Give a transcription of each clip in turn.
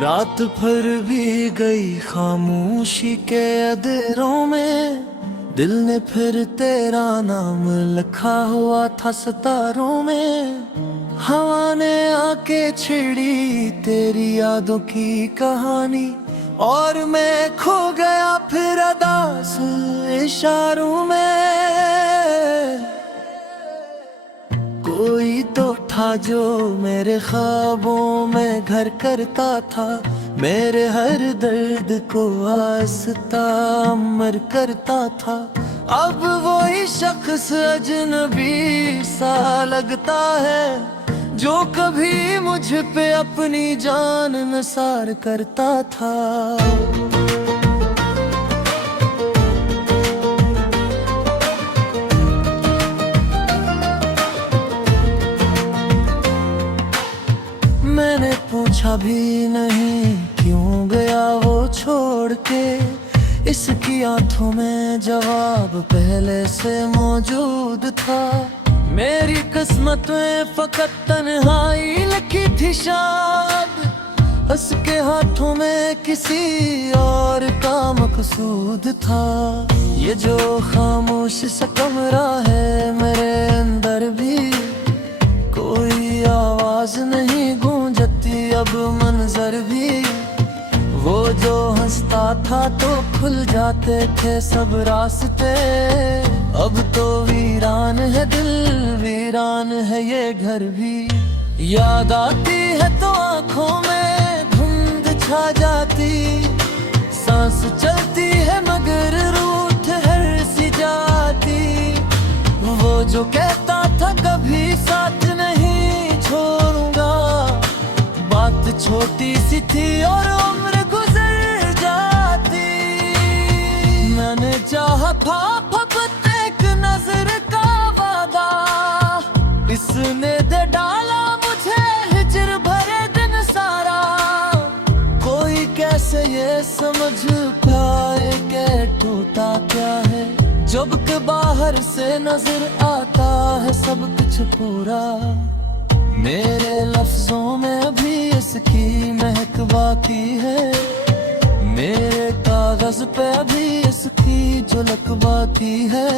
रात भर भी गई खामोशी के अंधेरों में, दिल ने फिर तेरा नाम लिखा हुआ था सितारों में। हवा ने आके छिड़ी तेरी यादों की कहानी, और मैं खो गया फिर अदास इशारों में। कोई तो था जो मेरे ख्वाबों में घर करता था, मेरे हर दर्द को आस्ता अमर करता था। अब वही शख्स अजनबी सा लगता है, जो कभी मुझ पे अपनी जान निसार करता था। मैंने पूछा भी नहीं क्यों गया वो छोड़ के, इसकी आंखों में जवाब पहले से मौजूद था। मेरी किस्मत में फकत तन्हाई लिखी थी शायद, उसके हाथों में किसी और का मकसूद था। ये जो खामोश सा कमरा है मेरे अंदर भी, कोई आवाज नहीं गूंजती अब मंजर भी। वो जो हंसता था तो खुल जाते थे सब रास्ते, अब तो वीरान है दिल, वीरान है ये घर भी। याद आती है तो आंखों में धुंध छा जाती, सांस चलती है मगर रूठ हर सी जाती। वो जो कहता था कभी साथ नहीं छोड़ूंगा, बात छोटी सी थी और उम्र गुजर जाती। मैंने चाहा था फकत एक नजर का वादा, इसने दे डाला मुझे हिजर भरे दिन सारा। कोई कैसे ये समझ पाए कि टूटा क्या है, जब के बाहर से नजर आता है सब कुछ पूरा। मेरे लफ्जों में अभी इसकी महक बाकी है, मेरे कागज पे अभी इसकी झलक बाकी है।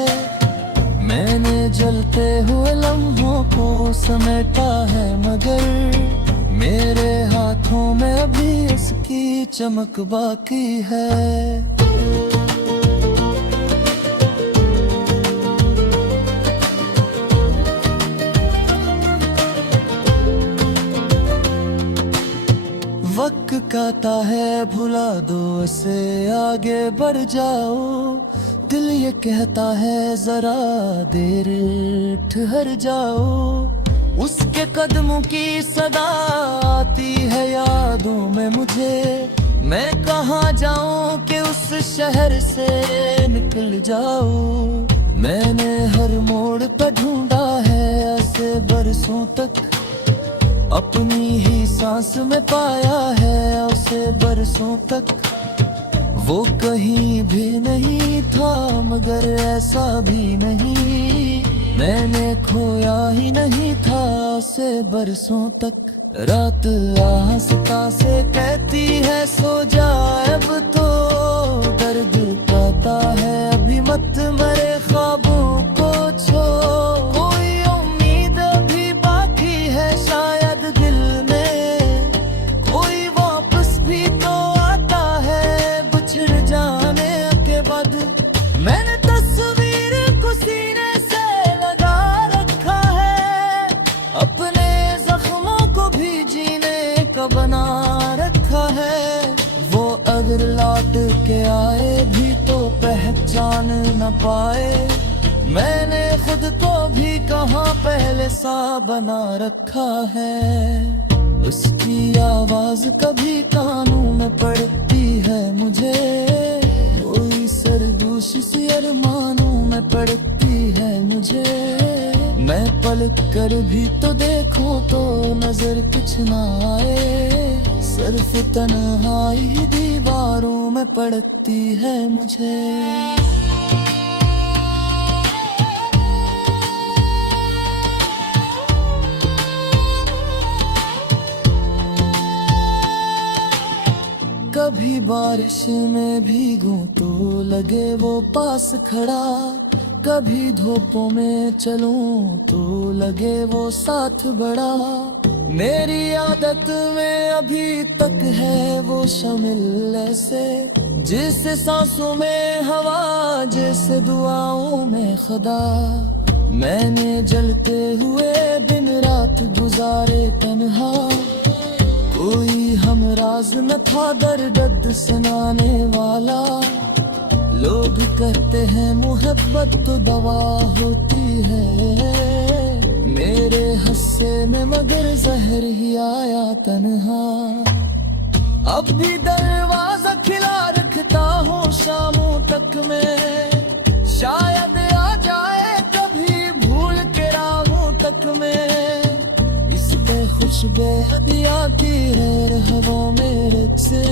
मैंने जलते हुए लम्हों को समेटा है मगर, मेरे हाथों में अभी इसकी चमक बाकी है। वक्त कहता है भुला दो इसे आगे बढ़ जाओ, दिल ये कहता है जरा देर ठहर जाओ। उसके कदमों की सदा आती है यादों में मुझे, मैं कहाँ जाऊं कि उस शहर से निकल जाऊं। मैंने हर मोड़ पर ढूंढा है ऐसे बरसों तक, अपनी ही सांस में पाया है उसे बरसों तक। वो कहीं भी नहीं था मगर ऐसा भी नहीं, मैंने खोया ही नहीं था उसे बरसों तक। रात आस्था से कहती है सो जा अब तो, दर्द पाता है अभी मत मरे ख्वाबों को छोड़। कोई उम्मीद अभी बाकी है शायद दिल में, कोई वापस भी तो आता है बिछड़ जाने के बाद। मैंने तस्वीर को सीने से लगा रखा है, अपने जख्मों को भी जीने का बना रखा है। वो अगर लौट के आए भी तो पहचान न पाए, मैंने खुद को भी कहाँ पहले सा बना रखा है। उसकी आवाज कभी कानों में पड़ती है मुझे, कोई सरगोश सी अरमानों में पड़ती है मुझे। मैं पलट कर भी तो देखूं तो नजर कुछ ना आए, सिर्फ तन्हाई दीवारों में पड़ती है मुझे। कभी बारिश में भीगूं तो लगे वो पास खड़ा, कभी धूपों में चलूं तो लगे वो साथ बड़ा। मेरी आदत में अभी तक है वो शामिल ऐसे, जैसे सांसों में हवा, जैसे दुआओं में खुदा। मैंने जलते हुए दिन रात गुजारे तन्हा, कोई हमराज न था दर्द सुनाने वाला। लोग कहते हैं मोहब्बत तो दवा होती है, मेरे हस्से में मगर जहर ही आया तन्हा। अब भी दरवाजा खिला रखता हूँ शामों तक में, शायद आ जाए कभी भूल के राहों तक में। इस पे खुशबू आती है हवाओं में से,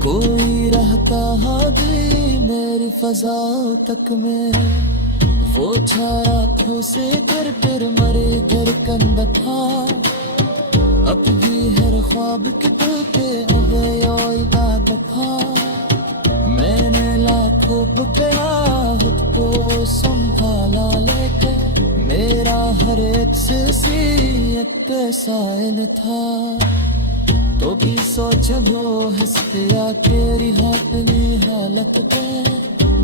कोई रहता हादी मेरी फजाओं तक में। वो छाया थो से कर मरे घर कंधा था, अब भी हर ख्वाब के टूटे इबादत था। मैंने लाखों रुपया खुद को संभाला लेके, मेरा हर एक सिलसी एक साइन था। तो भी सोच वो हंसया तेरी हाथली हालत पे,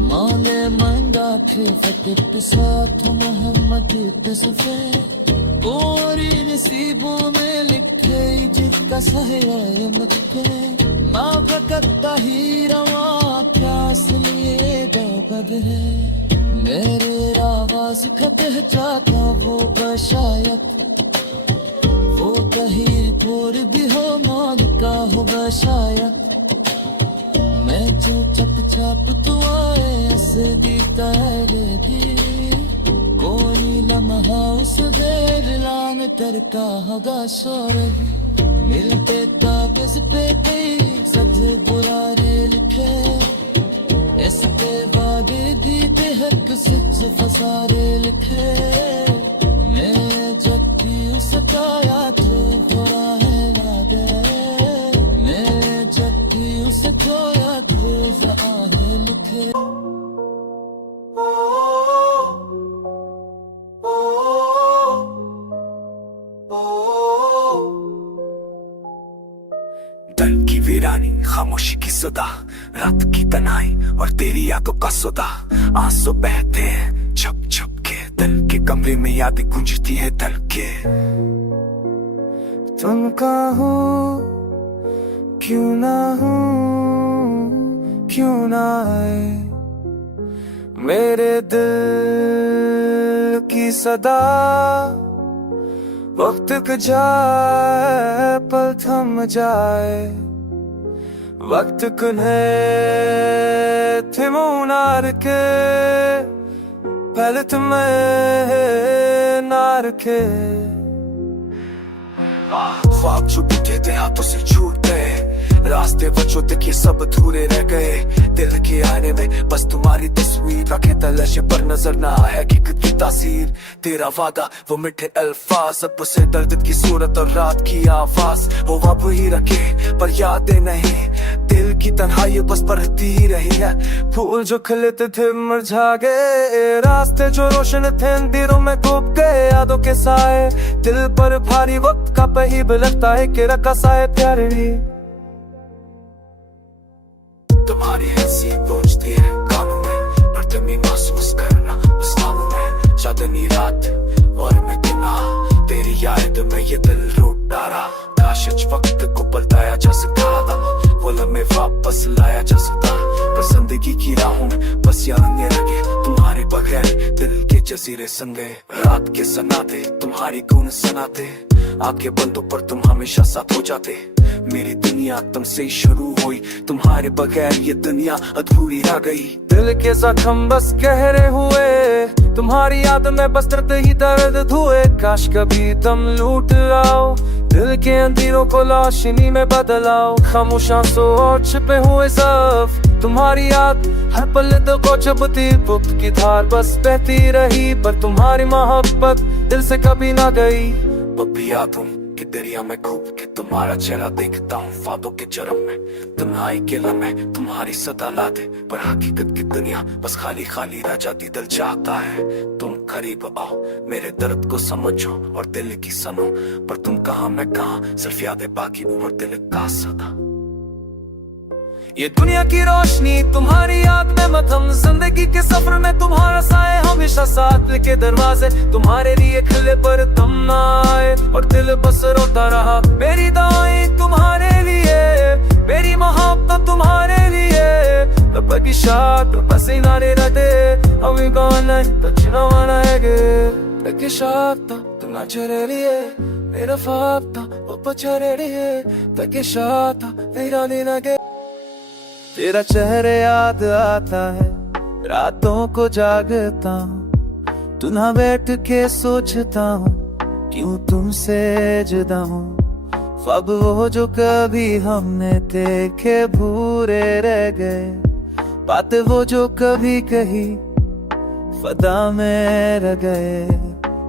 मांगे मंगा थे फकत साथ मोहम्मद तसफे। पूरी नसीबों में लिखे जिसका सहाय मत पे, माँ भटकता ही रवा क्या सुनिए बद है। मेरे आवाज खत जाता वो बशायत, वो कहीं दूर भी हो मांगता होगा शायद। मैं जो चुपचाप तो आए ऐसे बीता भी, कोई लम्हा उस देर लाम करता होगा शौरभ। मिलते कागज पे कई सज बुरारे लिखे, इस पे वादे दीते हक सच फसारे लिखे। मैं जब भी उसका याद हो रहा है लागे, मैं जब भी उसको याद हो रहा है लिखे। दिल की वीरानी, खामोशी की सदा, रात की तन्हाई और तेरी यादों का सौदा। आंसू बहते हैं छप छप के, दिल के कमरे में यादें गूंजती है दिल के। तुम कहो क्यों ना हो, क्यों ना आए मेरे दिल की सदा। वक्त क जाए पल थम जाए, वक्त कुन्हे थे मुनार के, पहले तुम्हें ना रखे। ख्वाब जो टूटे थे हाथों से छूट गए, रास्ते बचो देखिए सब अधूरे रह गए। दिल के आने में बस तुम्हारी तस्वीर, रखे तलाशे पर नजर ना आया हकीकत की तासीर। तेरा वादा वो मिठे अल्फाज, अब उसे दर्द की सूरत और रात की आवाज। वो अब ही रखे पर यादें नहीं, दिल की तन्हाई बस बढ़ती ही रही है। फूल जो खिलते थे मुरझा गए, रास्ते जो रोशन थे अंधेरों में डूब गए। यादों के साए दिल पर भारी, वक्त का पहिब लगता है कि रखा साए प्यारे। तुम्हारी हंसी पहुंचती है कानों में, पर तुम ही महसूस करना उस ख्वाबों में। चांदनी रात और मैं गिना, तेरी याद में ये दिल रूठ डारा। काश आज वक्त को पलटाया जा सकता था, वो लम्हे वापस लाया जा सकता। पर जिंदगी की राहों में बस यादें लगे, तुम्हारे बगैर दिल के जजीरे संगे। रात के सन्नाटे तुम्हारी गुन सुनाते, आंखें बंदों पर तुम हमेशा साथ हो जाते। मेरी दुनिया तुमसे ही शुरू हुई, तुम्हारे बगैर ये दुनिया अधूरी रह गई। दिल के जख्म बस गहरे हुए, तुम्हारी याद में बस दर्द ही दर्द धुए। काश कभी तुम लूट आओ, दिल के अंधेरों को रोशनी में बदलाओ। खामोश आंसू और छिपे हुए सफ, तुम्हारी याद हर पल दिल को चुभती। बुक की धार बस बहती रही, पर तुम्हारी मोहब्बत दिल से कभी ना गई। अब भी याद हूँ कि दरिया में खूब के तुम्हारा चेहरा देखता हूँ ख्वाबों के जरम में। तन्हाई के लम्हे तुम्हारी सदा ला दे, पर हकीकत की दुनिया बस खाली खाली रह जाती। दिल चाहता है तुम करीब आओ, मेरे दर्द को समझो और दिल की सनो, पर तुम कहाँ मैं कहाँ, सिर्फ यादें बाकी और दिल का सदा। ये दुनिया की रोशनी तुम्हारी याद में मथम, जिंदगी के सफर में तुम्हारा साए हमेशा साथ लेके दरवाजे तुम्हारे लिए खुले पर तुम ना आए, और दिल बस रोता रहा। मेरी दुआएं तुम्हारे लिए, मेरी मोहब्बत तुम्हारे लिए, तब शाद पसीनारे रटे अभी कौन है तो चिनवाना है गे शाद तुम नाचरे लिए मेरा ख्वाब था वो पछरे लिए तक शाद तेरा दिन के। तेरा चेहरा याद आता है, रातों को जागता हूँ, तू ना बैठ के सोचता हूँ क्यों तुमसे जुदा हूँ। ख्वाब वो जो कभी हमने देखे भूरे रह गए, बातें वो जो कभी कही फदा में रह गए।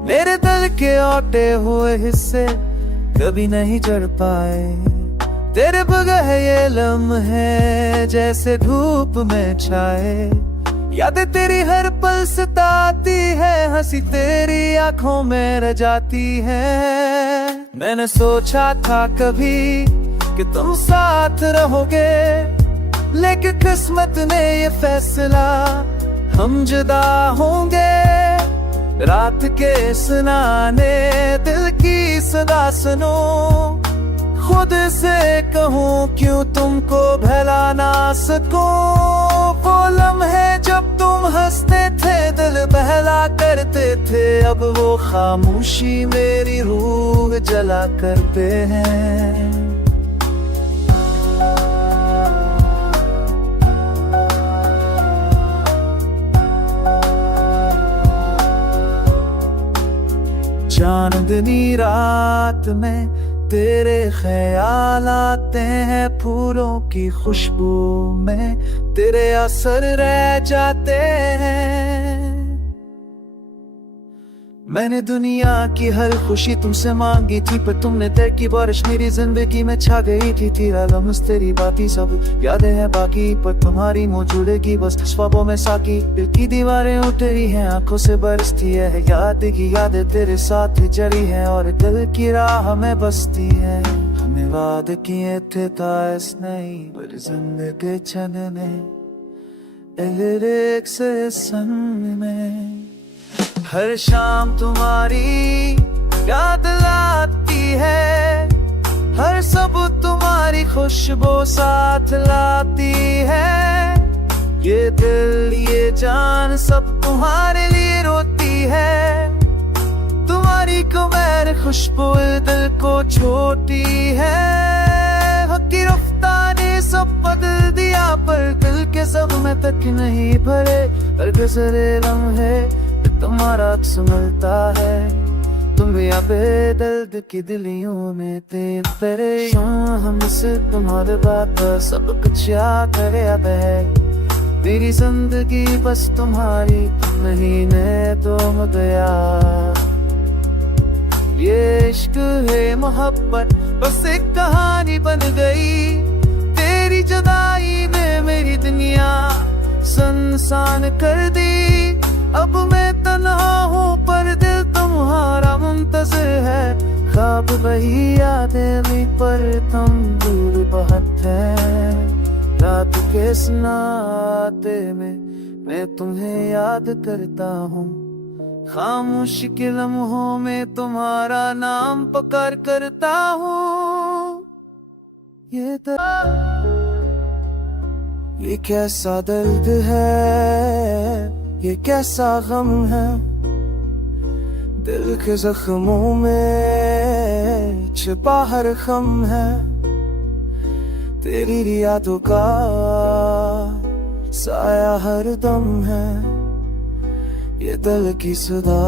मेरे दिल के औटे हुए हिस्से कभी नहीं जड़ पाए, तेरे बगैर ये लम्हे जैसे धूप में छाए। यादें तेरी हर पल सताती है, हंसी तेरी आंखों में रह जाती है। मैंने सोचा था कभी कि तुम साथ रहोगे, लेकिन किस्मत ने ये फैसला हम जुदा होंगे। रात के सुनाने दिल की सदा सुनो, खुद से कहूँ क्यों तुमको भला ना सकूं। वो लम्हे जब तुम हंसते थे दिल बहला करते थे, अब वो खामोशी मेरी रूह जला करते हैं। चांदनी रात में तेरे ख्याल आते हैं, फूलों की खुशबू में तेरे असर रह जाते हैं। मैंने दुनिया की हर खुशी तुमसे मांगी थी, पर तुमने तय की बारिश मेरी जिंदगी में छा गई थी। तेरा लम्स तेरी बातें सब यादें हैं बाकी, पर तुम्हारी मौजूदगी बस ख्वाबों में साकी। दिल की दीवारें उतरी हैं, आंखों से बरसती है याद की यादें तेरे साथ जड़ी हैं, और दिल की राह में बसती है। हमें वाद किए थे तास नहीं, पर जिंदगी चलने लिरिक्स संग में। हर शाम तुम्हारी याद लाती है, हर सब तुम्हारी खुशबू साथ लाती है। ये दिल ये जान सब तुम्हारे लिए रोती है, तुम्हारी कुमैर खुशबू दिल को छोटी है। हकी रफ्तार ने सब बदल दिया, पर दिल के सब में तक नहीं भरे। हर गुजरे लम्हे तुम्हारा अक्स मिलता है, तुम यहाँ पे दर्द की दिलियों में तेरे हमसे तुम्हारे बात सब कुछ याद अब है। मेरी जिंदगी बस तुम्हारी महीने तुम गया। ये इश्क है मोहब्बत बस एक कहानी बन गई, तेरी जुदाई ने मेरी दुनिया सुनसान कर दी। अब मैं तन्हा हूँ पर दिल तुम्हारा मुंतज़िर है, ख्वाब वही यादें भी पर तुम दूर बहुत है। रात के सन्नाटे में मैं तुम्हें याद करता हूँ, खामोश के लम्हों में तुम्हारा नाम पुकार करता हूँ। ये कैसा दर्द है, ये कैसा गम है, दिल के जख्मों में छिपा हर खम है। तेरी यादों का साया हर दम है, ये दिल की सदा,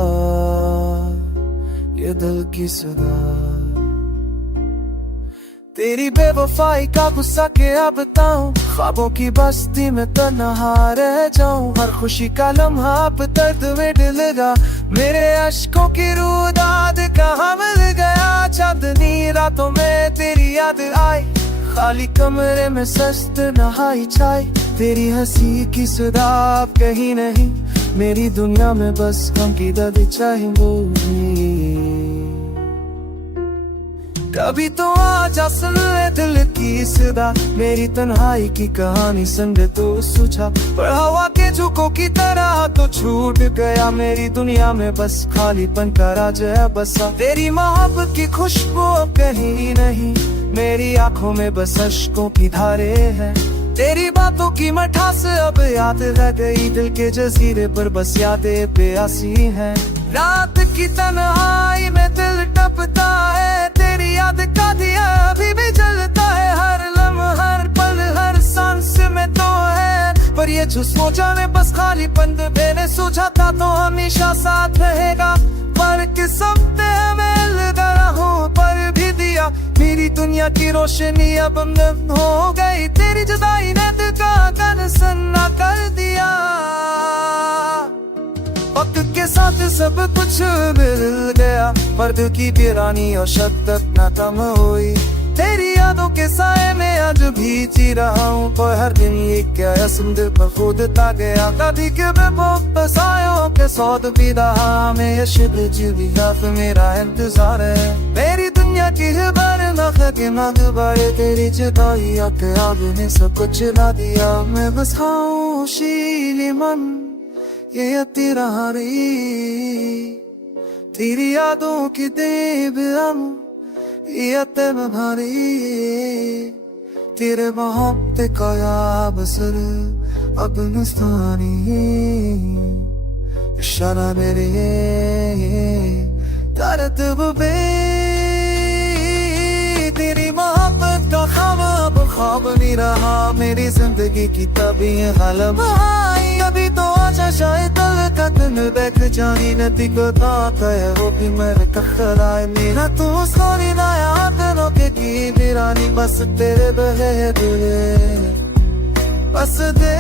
ये दिल की सदा। तेरी बेवफाई का गुस्सा क्या बताऊं, ख्वाबों की बस्ती में तन्हा रह जाऊं। हर खुशी का लम्हा अब दर्द में डलेगा, मेरे अश्कों की रूदाद कहाँ मिल गया, चांदनी रातों में तेरी याद आई, खाली कमरे में सस्त नहाई चाय, तेरी हंसी की सदा अब कहीं नहीं, मेरी दुनिया में बस गम की दर्द चाहे बोली। कभी तो आजा सुन ले दिल की सदा, मेरी तन्हाई की कहानी सुन ले तो सूझा, पर हवा के झोंकों की तरह तो छूट गया, मेरी दुनिया में बस खालीपन का राज है बसा, तेरी मोहब्बत की खुशबू अब कहीं नहीं, मेरी आंखों में बस अश्कों की धारे हैं, तेरी बातों की मिठास अब याद रह गई, दिल के जजीरे पर बस यादें प्यासी हैं, रात की तन्हाई में दिल टपता है, तेरी याद का दिया अभी भी जलता है, हर लम्हा हर पल हर सांस में तो है, पर ये जो सोचा ने बस खाली पंद देने सूझा था तो हमेशा साथ रहेगा, पर किस्मत हमें लगा हूँ पर भी दिया, मेरी दुनिया की रोशनी अब नम हो गई, तेरी जुदाई ने दिल का गन सन्ना कर दिया, वक्त के साथ सब कुछ मिल गया, पर दिल की वीरानी और शद्दत न कम हुई, तेरी यादों के साए में आज भी जी रहा हूँ, पर हर दिन ये क्या असम दिल पर खोदता गया, कभी के मैं वापस आयो के सौद भी रहा, मैं ये शिद्दत जीवी मेरा इंतजार है, मेरी दुनिया की बार के मगबारे, तेरी जुदाई आके आग ने सब कुछ ला दिया, मैं बस खामोशी मन ये तेरा रही, तेरी यादों की देव ये तेम भारी, तेरे मोहब्बत का याब सर अब नस्तानी, इशारा मेरे दर्द बे, तेरी मोहब्बत का ख्वाब अब ख्वाब नहीं रहा, मेरी जिंदगी की तभी हलम आई, अभी तो आजा शायद दिल का दिन देख जानी नती को दाता है, वो भी मेरे कखराए, मेरा तो सारी नया दिनों के की वीरानी, बस तेरे बहे दिले बस दे,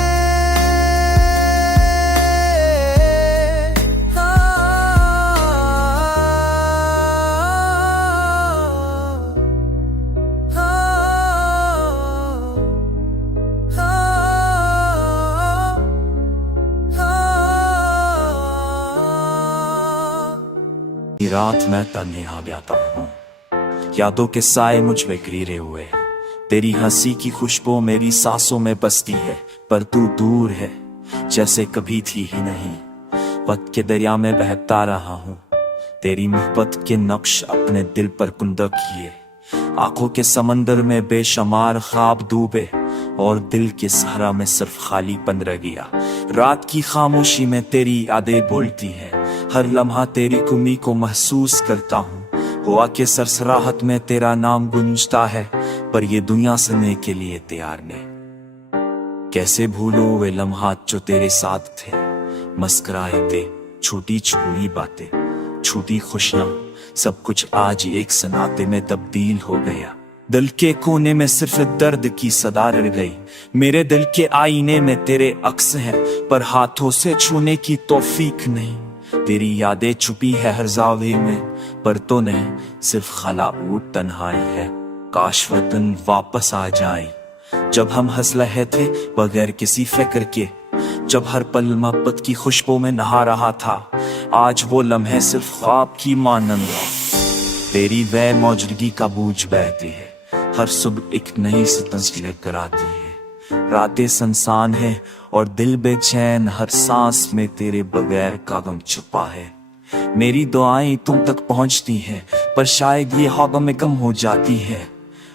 रात मैं तन्हा ब्याता हूँ, यादों के साए मुझ में गिरे हुए, तेरी हंसी की खुशबू मेरी सांसों में बसती है, पर तू दूर है जैसे कभी थी ही नहीं, वक्त के दरिया में बहता रहा हूँ, तेरी मोहब्बत के नक्श अपने दिल पर कुंदा किए, आंखों के समंदर में बेशुमार ख्वाब डूबे, और दिल के सहरा में सिर्फ खालीपन रह गया, रात की खामोशी में तेरी यादें बोलती है, हर लम्हा तेरी कमी को महसूस करता हूँ, हुआ के सरसराहट में तेरा नाम गूंजता है, पर ये दुनिया सुनने के लिए तैयार नहीं, कैसे भूलो वे लम्हात जो तेरे साथ थे, मस्कराए थे छोटी छोटी बातें, छोटी खुशियां, सब कुछ आज एक सनाते में तब्दील हो गया, दिल के कोने में सिर्फ दर्द की सदा रह गई, मेरे दिल के आईने में तेरे अक्स हैं, पर हाथों से छूने की तौफीक नहीं, तेरी यादें छुपी है हर जावे में, पर तो नहीं सिर्फ खलाऊट तन्हाई है, काश वो दिन वापस आ जाए, जब हम हंस रहे थे बगैर किसी फिक्र के, जब हर पल मोहब्बत की खुशबू में नहा रहा था, आज वो लम्हे सिर्फ ख्वाब की मानंद, तेरी वह मौजूदगी का बूझ बहती है, हर सुबह एक नई सी तस्वीर कराती है, रातें सुनसान है और दिल बेचैन, हर सांस में तेरे बगैर का गम छुपा है, मेरी दुआएं तुम तक पहुंचती हैं, पर शायद ये हवा में कम हो जाती है,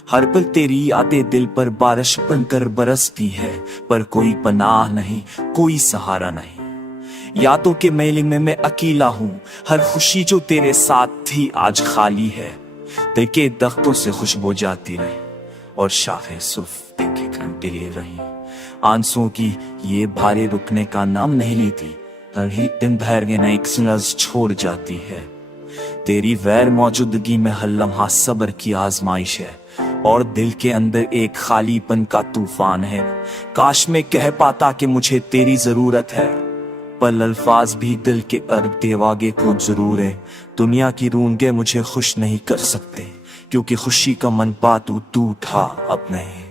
हर पल तेरी यादें दिल पर बारिश बनकर बरसती है, पर कोई पनाह नहीं कोई सहारा नहीं, यादों के मेले में मैं अकेला हूँ, हर खुशी जो तेरे साथ थी आज खाली है, देखे दख्तों से खुशबू जाती रही और शाखें सिर्फ देखे घंटे ले रही, आंसुओं की ये भारे रुकने का नाम नहीं लेती, हर ही दिन धैर्य न एक सुलझ छोड़ जाती है, तेरी गैर मौजूदगी में हर लम्हा सब्र की आजमाइश है, और दिल के अंदर एक खालीपन का तूफान है, काश मैं कह पाता कि मुझे तेरी जरूरत है, पल अल्फाज भी दिल के अर्ग देवागे को जरूर है। दुनिया की रूंगे मुझे खुश नहीं कर सकते, क्योंकि खुशी का मन पातू तू था अब नहीं।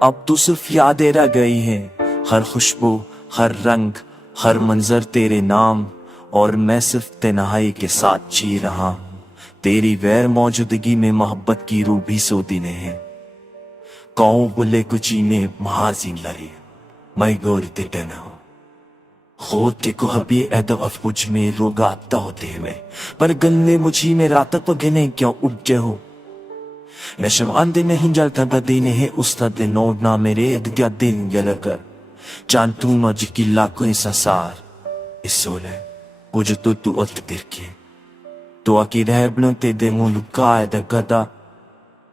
अब तो सिर्फ यादें रह गई हैं, हर खुशबू, हर रंग, हर मंजर तेरे नाम, और मैं सिर्फ तन्हाई के साथ जी रहा हूँ। तेरी गैर मौजूदगी में मोहब्बत की रूह भी सोती ने है। कौन बोले कुछ ने महाजीन लरी मैं गोरते टना हूँ। खोते को हबी एदब अफपुज में रोग आता होते हुए, पर गन्ने मुझी में रात पगने क्यों उपजे हो। मैं शमान दिन नहीं जलता बदीने है उस्ताद दे नोड ना मेरे अदग्या दिन गलकर जान तू मज की लाखों संसार इस सोले कुछ तू अत तिरके तो आकी रहबन ते दे मुलुका द गदा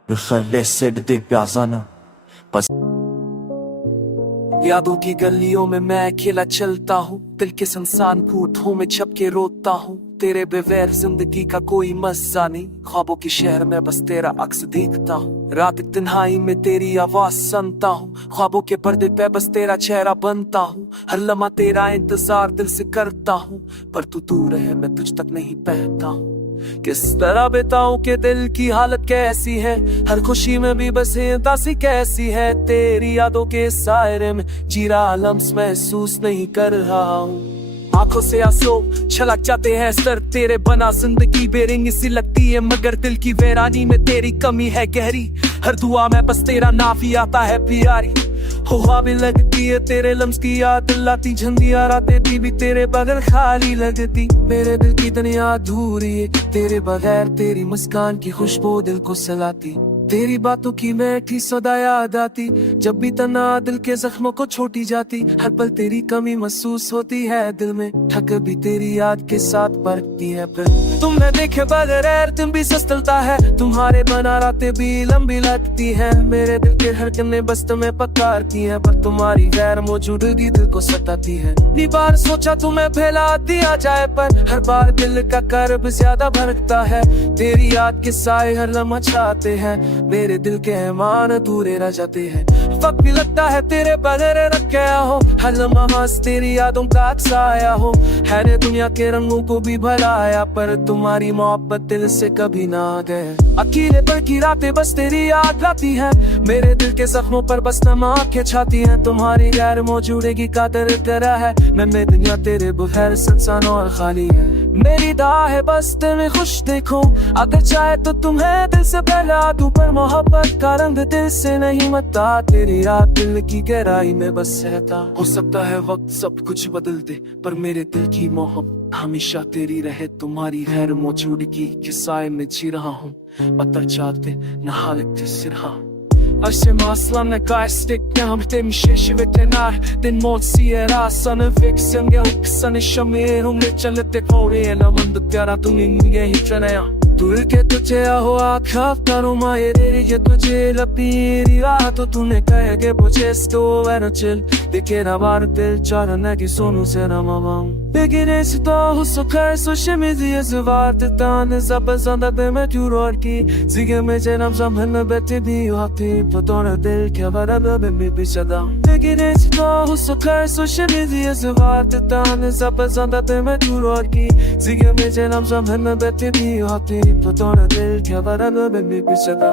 रखले सेड दे प्यासाना बस। यादों की गलियों में मैं अकेला चलता हूँ, दिल के संसान फूटों में छप के रोता हूँ। तेरे बगैर जिंदगी का कोई मजा नहीं, ख्वाबों की शहर में बस तेरा अक्स देखता हूँ। रात तन्हाई में तेरी आवाज सुनता हूँ, ख्वाबों के पर्दे पे बस तेरा चेहरा बनता हूँ। हर लम्हा तेरा इंतजार दिल से करता हूँ, पर तू दूर है मैं तुझ तक नहीं पहता हूँ। किस तरह बताऊं कि दिल की हालत कैसी है, हर खुशी में भी बस उदासी कैसी है। तेरी यादों के सायरे में जी रहा लम्स महसूस नहीं कर रहा हूँ। आंखों से आंसू छलक जाते हैं सर तेरे बना, जिंदगी बेरिंग सी लगती है मगर दिल की वीरानी में तेरी कमी है गहरी। हर दुआ में बस तेरा नाम ही आता है प्यारी, हवा भी लगती है तेरे लम्स की याद लाती। झंडिया रातें भी तेरे बगैर खाली लगती, मेरे दिल की दुनिया अधूरी है तेरे बगैर। तेरी मुस्कान की खुशबू दिल को सलाती, तेरी बातों की मीठी सदा याद आती। जब भी तना दिल के जख्मों को छोटी जाती, हर पल तेरी कमी महसूस होती है दिल में। ठक भी तेरी याद के साथ बरतती है, फिर तुम्हें देखे बगैर तुम भी सस्तलता है। तुम्हारे बना रातें भी लंबी लगती है, मेरे दिल के धड़कनें बस तुम्हें पकारती है, पर तुम्हारी गैर मौजूदगी दिल को सताती है। इतनी बार सोचा तुम्हें फैला दिया जाए, पर हर बार दिल का कर्ब ज्यादा भड़कता है। तेरी याद के साए हर लम्हा छाते हैं, मेरे दिल के मान अधूरे रह जाते हैं। वक्त भी लगता है तेरे बगैर रख गया हो, हर लम्हा तेरी यादों का साया हो। है ने दुनिया के रंगों को भी भलाया, पर तुम्हारी मोहब्बत दिल से कभी ना गए। अकेले पर की रातें बस तेरी याद लाती है, मेरे दिल के जख्मों पर बस नमक के छाती है। तुम्हारी गैर मौजूदगी का दर्द डरा है, मैं दुनिया तेरे बगैर सुनसान और खाली है। मेरी दाह है बस तुम्हें खुश देखो, अगर चाहे तो तुम्हें दिल से बहला दूं, पर मोहब्बत का रंग दिल से नहीं मता। तेरी याद दिल की गहराई में बस रहता। हो सकता है वक्त सब कुछ बदल दे, पर मेरे दिल की मोहब्बत हमेशा तेरी रहे। तुम्हारी गैर मौजूदगी के साए में जी रहा हूँ, पता चाहते न हालत Siraha. Aşamaslarına kaçtıklarım demişeşi veterinar. Den motsiera sana vexen ya sana şamerum ne çalete korean amanda tera tuninge hitrana. दूर के तुझे हुआ खाफ्तारों माये तेरी के तुझे लपीरी तो तूने कहे के मुझे स्टो एरो चिल देखे ना बार दिल चारने की सोनू से ना मामाऊं बेगिने से तो हो सुखर सो शिमिजी इस वार्त तान सब ज़्यादा बे मैं क्यों रोड की जिगे में जन्म ज़म्हन में बैठे भी होती पतोना दिल क्या बड़ा बे में बिछड़ा बेगिने से तो हो सुखर सो शिमिजी इस वार्त तान सब ज़्यादा बे मैं क्यों रोड की जिगे में जन्म ज़म्हन में बैठे भी होती पतोना दिल क्या बड़ा बे में बिछड़ा।